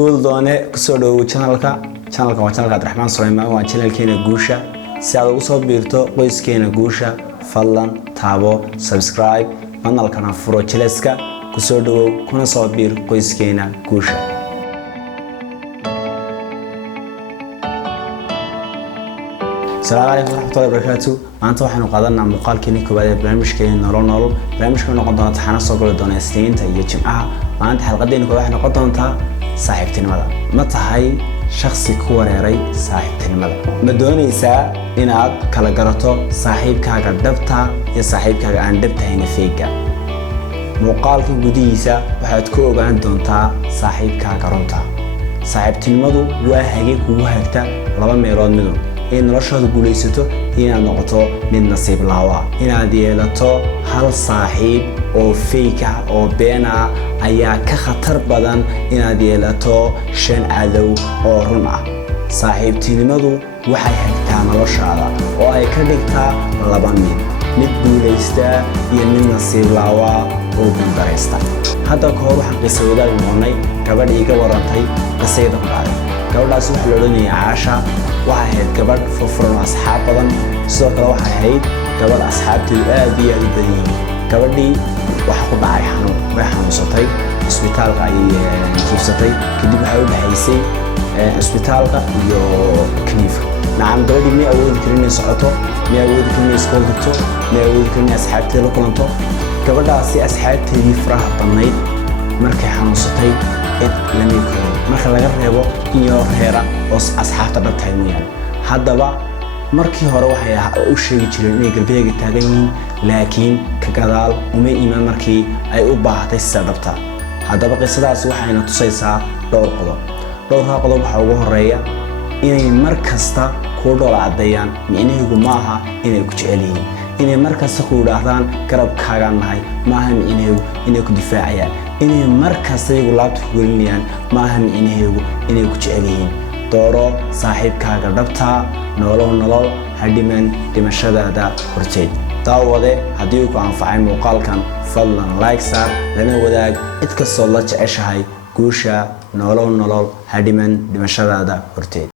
guul doone kusoo dhawow channelka waa channelka Abdirahman Suleiman waa channelkeena guusha si aad ugu soo biirto qoyskeena guusha fadlan taabo subscribe channelkana furo jeleska kusoo dhawow kuna soo biir qoyskeena guusha السلام عليكم ورحمة الله وبركاته. أنت وحنا قادرنا مقالكني كبار برنامجكين نولو نولل برنامجكنا نقدر نتحنا صقول دون isniinta iyo jimcaha maanta xalqadeena waxay noqon doontaa saxiibtinimada ma tahay shakhsi ku wareeray saxiibtinimada ma doonaysaa inaad kala garato saxiibkaaga dhabta iyo saxiibkaaga aan dhabtahayn feega muqaalka gudihiisa waxaad ku ogaan doontaa saxiibkaaga runta saxiibtinimadu waa hage kugu hagta laba meelood midun in noloshaadu guulaysato inaad noqoto mid nasiib laawa inaad yeelato hal saaxiib oo fake ah oo been ah ayaa ka khatar badan inaad yeelato shan cadow oo run ah saaxiibtinimadu waxay hagtaa noloshaada oo ay ka dhigtaa laba mid guulaysta iyo mid nasiib laawa oo guuldaraysta hadda ka hor waxaan qiso wadaag noqonay gabadh iga warantay qisayda ku dhacday gabadhaas waxa la odhanayay Caasha waxay ahayd gabadh furfuran asxaab badan sidoo kale waxay ahayd gabadh asxaabteedu aad iyo aad u badan yihiin gabadhii waxa ku dhacay xanuun way xanuunsatay isbitaalka ayay jiifsatay kadib waxay u dhaxaysay isbitaalka iyo kaniifka nacam gabadhii ma awoodi karin inay socoto ma awoodi karin inay iskool dhigto ma awoodi karin inay asxaabteeda la kulanto gabadhaasi asxaabteedii faraha badnayd markay xanuunsatay lama koorin marka laga reebo in yar reera oo asxaabta dhabtahay mooyaan haddaba markii hore waxay u sheegi jireen inay galbeega taagan yihiin laakiin ka gadaal uma iman markii ay u baahatay sida dhabta haddaba qisadaas waxayna tusaysaa dhowr qodob waxa ugu horeeya inay mar kasta ku dhool cadeeyaan micnaheedu maaha inay ku jecel yihiin inay mar kasta ku yiraahdaan garabkaaga nahay maaha micnaheedu inay ku difaacayaan inay mar kasta iyagu laabta ku gelinayaan maaha micnaheedu inay ku jecel yihiin dooro saaxiibkaaga dhabta noolow nolol hadhiman dhimashadaada horteed daawade haddii uu ku anfacay muuqaalkan fadlan like saar lana wadaag cid kastoo la jeceshahay guusha noolow nolol hadhiman dhimashadaada horteed